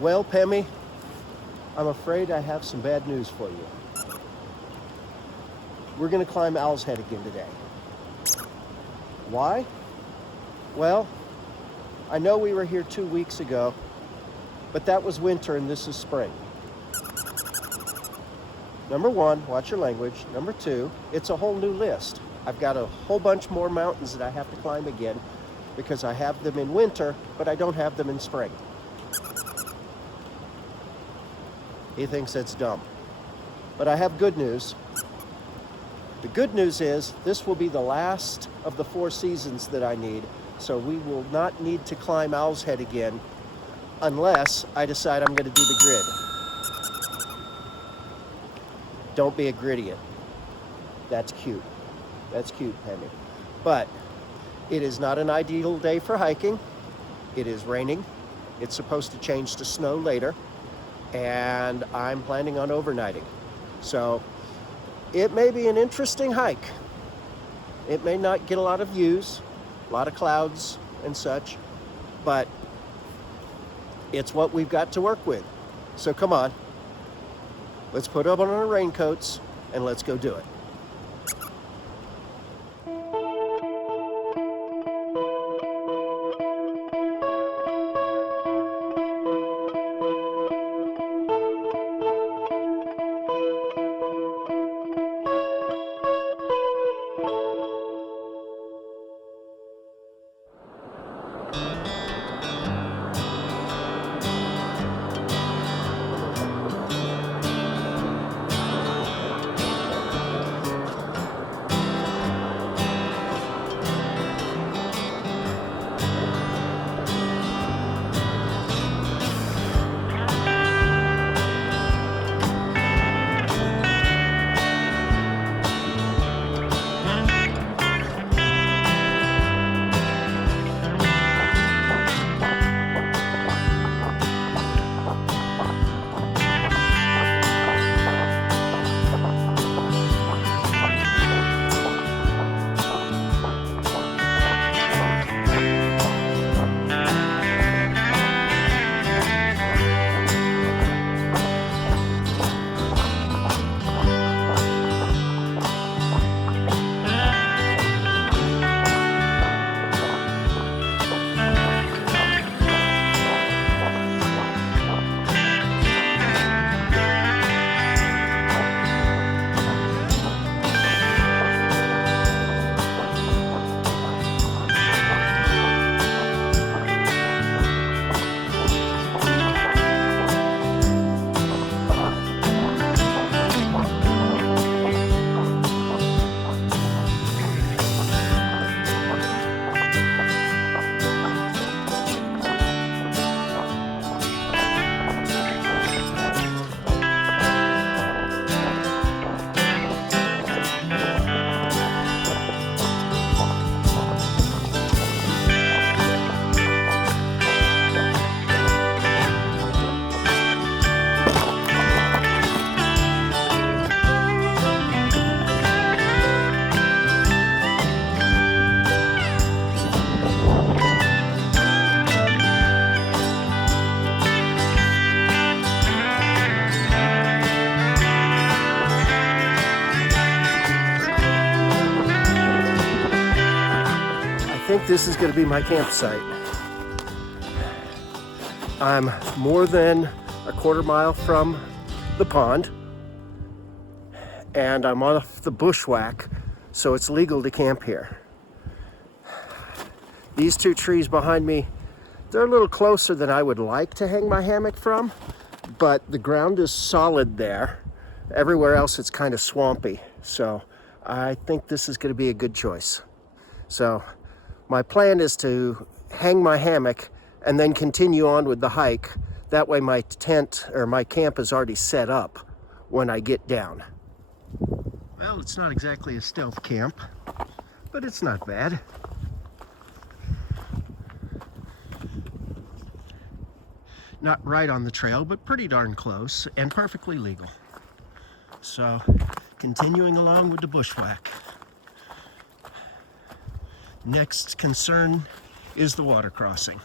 Well, Pemmy, I'm afraid I have some bad news for you. We're going to climb Owl's Head again today. Why? Well, I know we were here 2 weeks ago, but that was winter and this is spring. Number one, watch your language. Number two, it's a whole new list. I've got a whole bunch more mountains that I have to climb again because I have them in winter, but I don't have them in spring. He thinks that's dumb. But I have good news. The good news is this will be the last of the 4 seasons that I need, so we will not need to climb Owl's Head again unless I decide I'm going to do the grid. Don't be a gridiot. That's cute. That's cute, Penny. But it is not an ideal day for hiking. It is raining. It's supposed to change to snow later, and I'm planning on overnighting. So it may be an interesting hike. It may not get a lot of views, a lot of clouds and such, but it's what we've got to work with. So come on, let's put up on our raincoats and let's go do it. I think this is going to be my campsite. I'm more than a quarter mile from the pond, and I'm off the bushwhack, so it's legal to camp here. These 2 trees behind me, they're a little closer than I would like to hang my hammock from, but the ground is solid there. Everywhere else it's kind of swampy, so I think this is going to be a good choice. So my plan is to hang my hammock and then continue on with the hike. That way my tent or my camp is already set up when I get down. Well, it's not exactly a stealth camp, but it's not bad. Not right on the trail, but pretty darn close and perfectly legal. So, continuing along with the bushwhack. Next concern is the water crossing.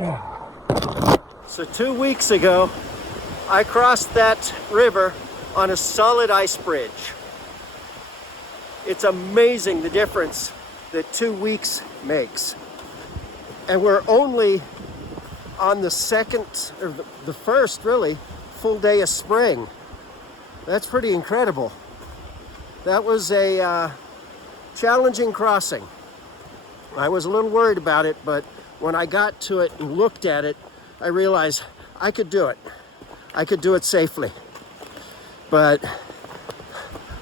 So 2 weeks ago, I crossed that river on a solid ice bridge. It's amazing the difference that 2 weeks makes. And we're only on the second, or the first really, full day of spring. That's pretty incredible. That was a challenging crossing. I was a little worried about it, but when I got to it and looked at it, I realized I could do it. I could do it safely. But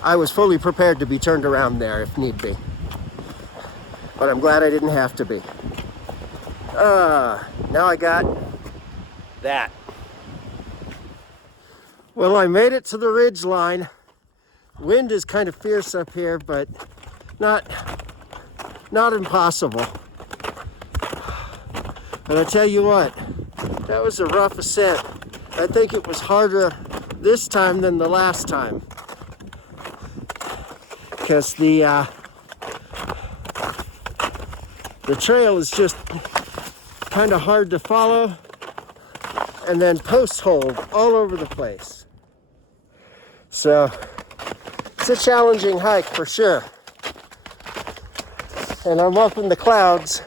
I was fully prepared to be turned around there if need be. But I'm glad I didn't have to be. Now I got that. Well, I made it to the ridge line. Wind is kind of fierce up here, but not impossible. And I tell you what, that was a rough ascent. I think it was harder this time than the last time, because the trail is just kind of hard to follow, and then post hold all over the place. So it's a challenging hike for sure. And I'm up in the clouds,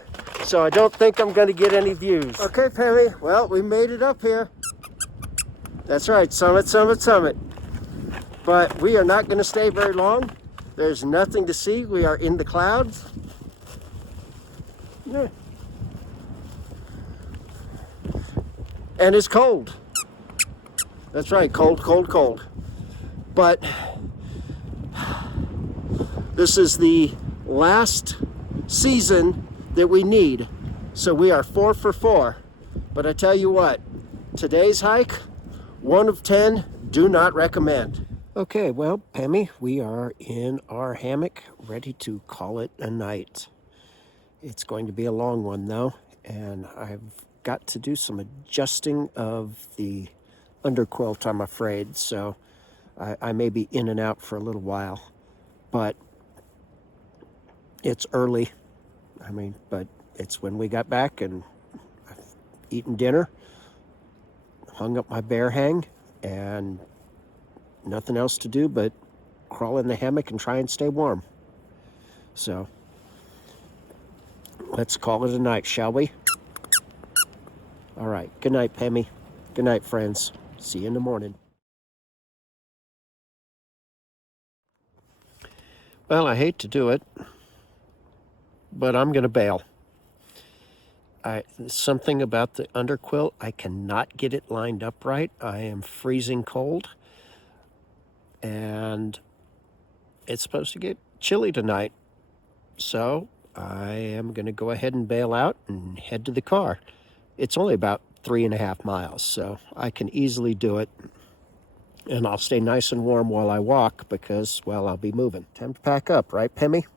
so I don't think I'm going to get any views. Okay, Pammy, well, we made it up here. That's right, summit, summit, summit. But we are not going to stay very long. There's nothing to see. We are in the clouds. Yeah. And it's cold. That's right, cold, cold, cold. But this is the last season that we need. So we are 4 for 4. But I tell you what, today's hike, 1 of 10, do not recommend. Okay, well, Pammy, we are in our hammock, ready to call it a night. It's going to be a long one though, and I've got to do some adjusting of the underquilt, I'm afraid, so I may be in and out for a little while. But it's early. But it's when we got back, and I've eaten dinner, hung up my bear hang, and nothing else to do but crawl in the hammock and try and stay warm. So let's call it a night, shall we? All right. Good night, Pammy. Good night, friends. See you in the morning. Well, I hate to do it, but I'm going to bail. Something about the underquilt, I cannot get it lined up right. I am freezing cold, and it's supposed to get chilly tonight. So I am going to go ahead and bail out and head to the car. It's only about 3.5 miles, so I can easily do it. And I'll stay nice and warm while I walk because, well, I'll be moving. Time to pack up, right, Pemmy?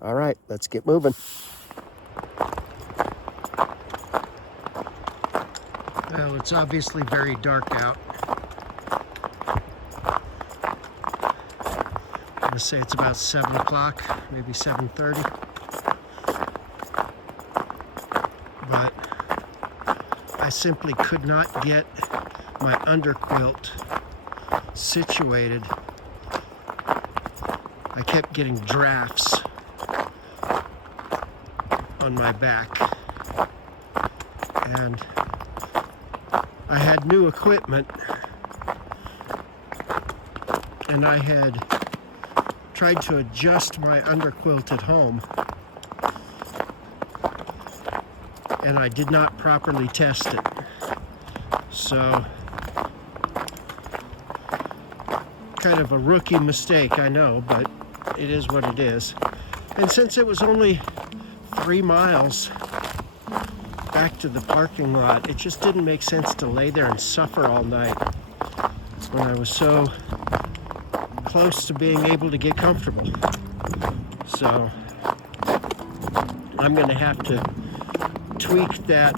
All right, let's get moving. Well, it's obviously very dark out. I'm gonna say it's about 7 o'clock, maybe 7:30. But I simply could not get my underquilt situated. I kept getting drafts on my back, and I had new equipment, and I had tried to adjust my underquilt at home, and I did not properly test it. So, kind of a rookie mistake, I know, but it is what it is. And since it was only 3 miles back to the parking lot, it just didn't make sense to lay there and suffer all night when I was so close to being able to get comfortable. So I'm going to have to tweak that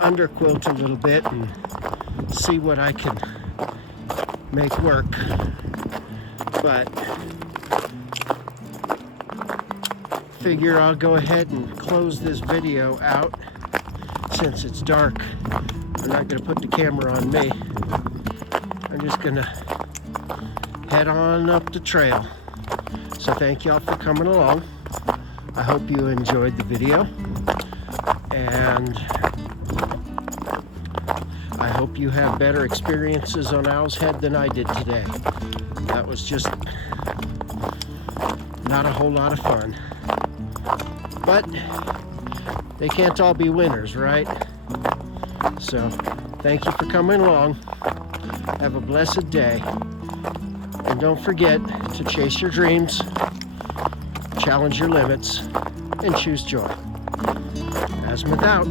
underquilt a little bit and see what I can make work. But figure I'll go ahead and close this video out since it's dark. I'm not going to put the camera on me. I'm just going to head on up the trail. So thank y'all for coming along. I hope you enjoyed the video, and I hope you have better experiences on Owl's Head than I did today. That was just not a whole lot of fun. But they can't all be winners, right? So thank you for coming along. Have a blessed day. And don't forget to chase your dreams, challenge your limits, and choose joy. Azimuth out.